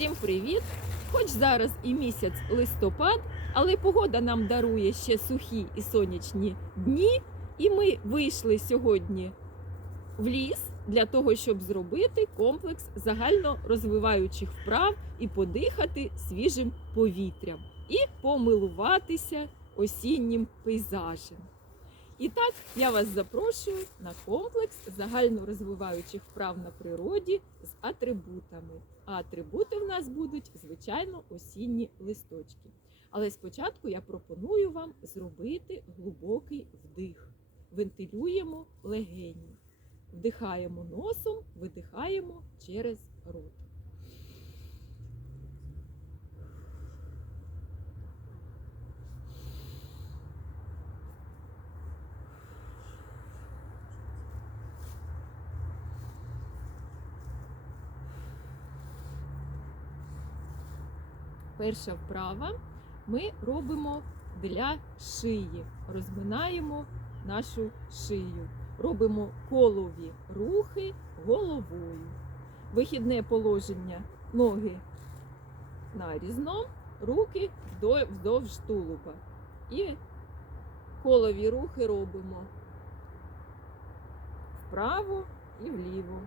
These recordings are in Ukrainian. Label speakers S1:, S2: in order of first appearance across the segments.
S1: Всім привіт! Хоч зараз і місяць листопад, але погода нам дарує ще сухі і сонячні дні, і ми вийшли сьогодні в ліс для того, щоб зробити комплекс загально розвиваючих вправ і подихати свіжим повітрям, і помилуватися осіннім пейзажем. І так, я вас запрошую на комплекс загально розвиваючих вправ на природі з атрибутами. А атрибути в нас будуть, звичайно, осінні листочки. Але спочатку я пропоную вам зробити глибокий вдих. Вентилюємо легені. Вдихаємо носом, видихаємо через рот. Перша вправа ми робимо для шиї, розминаємо нашу шию, робимо колові рухи головою. Вихідне положення ноги нарізно, руки вздовж тулуба. І колові рухи робимо вправо і вліво.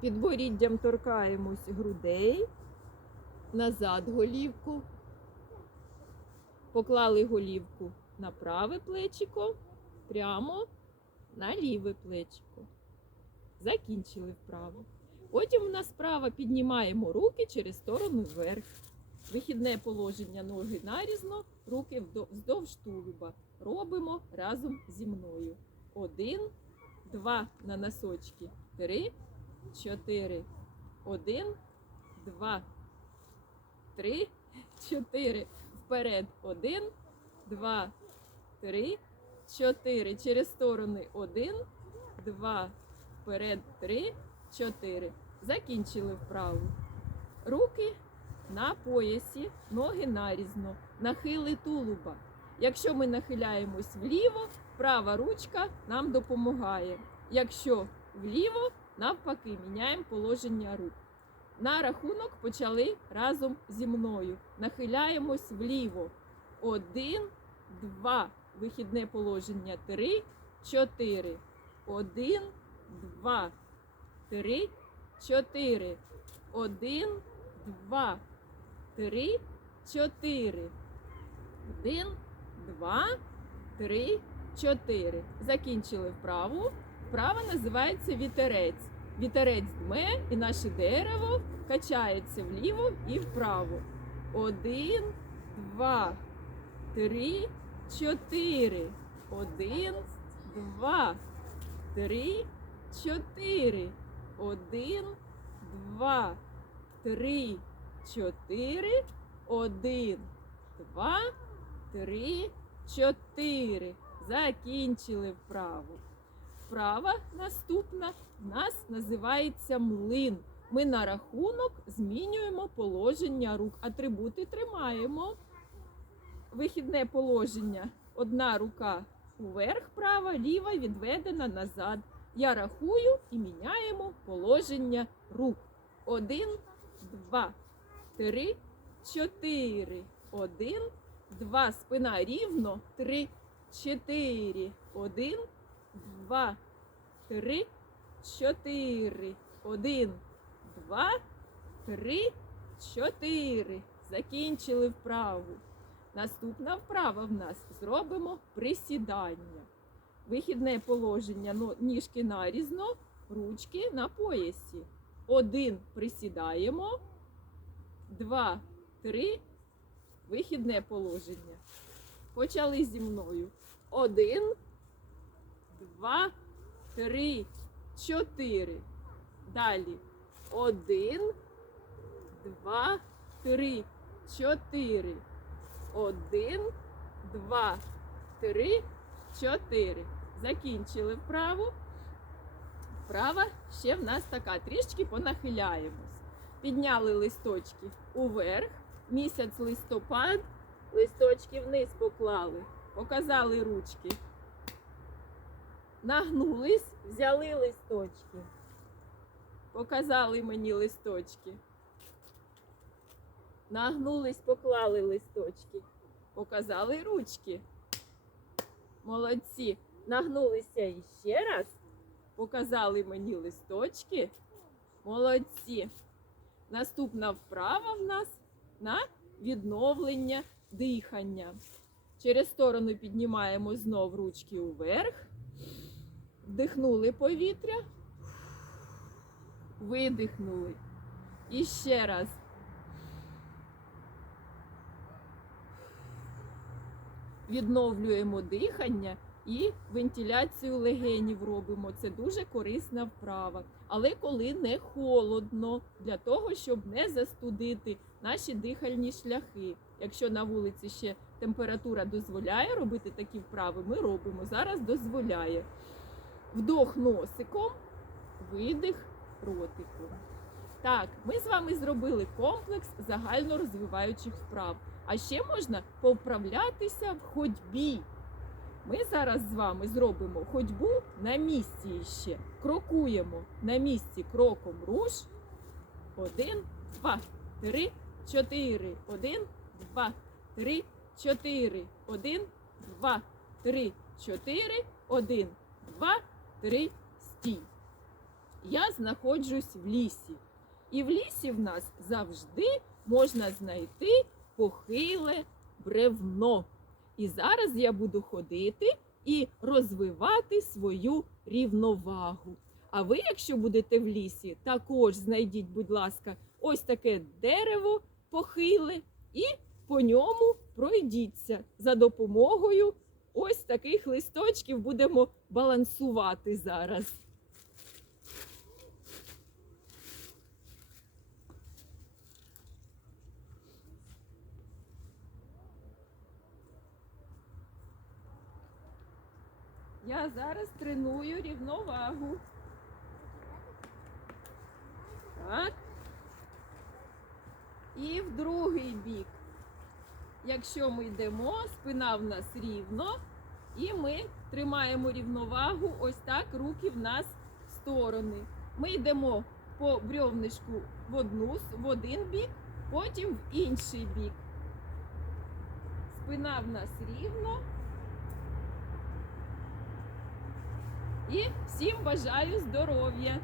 S1: Підборіддям торкаємось грудей, назад голівку. Поклали голівку на праве плечико, прямо на ліве плечико. Закінчили вправо. Потім у нас справа піднімаємо руки через сторону вверх. Вихідне положення ноги нарізно, руки вздовж тулуба. Робимо разом зі мною. Один, два на носочки, три, чотири. Один, два, три, чотири. Вперед. Один, два, три, чотири. Через сторони. Один, два, вперед, три, чотири. Закінчили вправу. Руки на поясі, ноги нарізно, нахили тулуба. Якщо ми нахиляємось вліво, права ручка нам допомагає. Якщо вліво, навпаки, міняємо положення рук. На рахунок почали разом зі мною. Нахиляємось вліво. Один, два. Вихідне положення. Три, чотири. Один, два, три, чотири. Один, два, три, чотири. Один, два, три, чотири. Закінчили вправу. Вправа називається вітерець. Вітерець дме і наше дерево качається вліво і вправо. Один, два, три, чотири. Один, два, три, чотири. Один, два, три, чотири. Один, два, три, чотири. Закінчили вправу. Вправа наступна в нас називається млин. Ми на рахунок змінюємо положення рук. Атрибути тримаємо. Вихідне положення. Одна рука уверх, права, ліва відведена назад. Я рахую і міняємо положення рук. Один, два, три, чотири. Один, два. Спина рівно. Три, чотири. Один, два, три, чотири. Один, два, три, чотири. Закінчили вправу. Наступна вправа в нас зробимо присідання. Вихідне положення ніжки нарізно, ручки на поясі. Один присідаємо, два, три. Вихідне положення. Почали зі мною. Один, два, три, чотири. Далі. Один, два, три, чотири. Один, два, три, чотири. Закінчили вправу. Вправа ще в нас така. Трішки понахиляємось. Підняли листочки уверх. Місяць листопад. Листочки вниз поклали, показали ручки. Нагнулись, взяли листочки. Показали мені листочки. Нагнулись, поклали листочки. Показали ручки. Молодці. Нагнулися іще раз. Показали мені листочки. Молодці. Наступна вправа в нас на відновлення дихання. Через сторону піднімаємо знов ручки уверх. Вдихнули повітря. Видихнули. І ще раз. Відновлюємо дихання і вентиляцію легенів робимо. Це дуже корисна вправа. Але коли не холодно, для того, щоб не застудити наші дихальні шляхи. Якщо на вулиці ще температура дозволяє робити такі вправи, ми робимо. Зараз дозволяє. Вдох носиком, видих ротиком. Так, ми з вами зробили комплекс загально розвиваючих вправ. А ще можна повправлятися в ходьбі. Ми зараз з вами зробимо ходьбу на місці ще. Крокуємо на місці кроком руш. Один, два, три, чотири. Один, два, три, чотири. Один, два, три, чотири. Один, два, три, стій. Я знаходжусь в лісі. І в лісі в нас завжди можна знайти похиле бревно. І зараз я буду ходити і розвивати свою рівновагу. А ви, якщо будете в лісі, також знайдіть, будь ласка, ось таке дерево похиле і по ньому пройдіться за допомогою ось таких листочків будемо балансувати зараз. Я зараз треную рівновагу. Так. І в другий бік. Якщо ми йдемо, спина в нас рівно, і ми тримаємо рівновагу ось так, руки в нас в сторони. Ми йдемо по брьовнишку в одну в один бік, потім в інший бік. Спина в нас рівно. І всім бажаю здоров'я!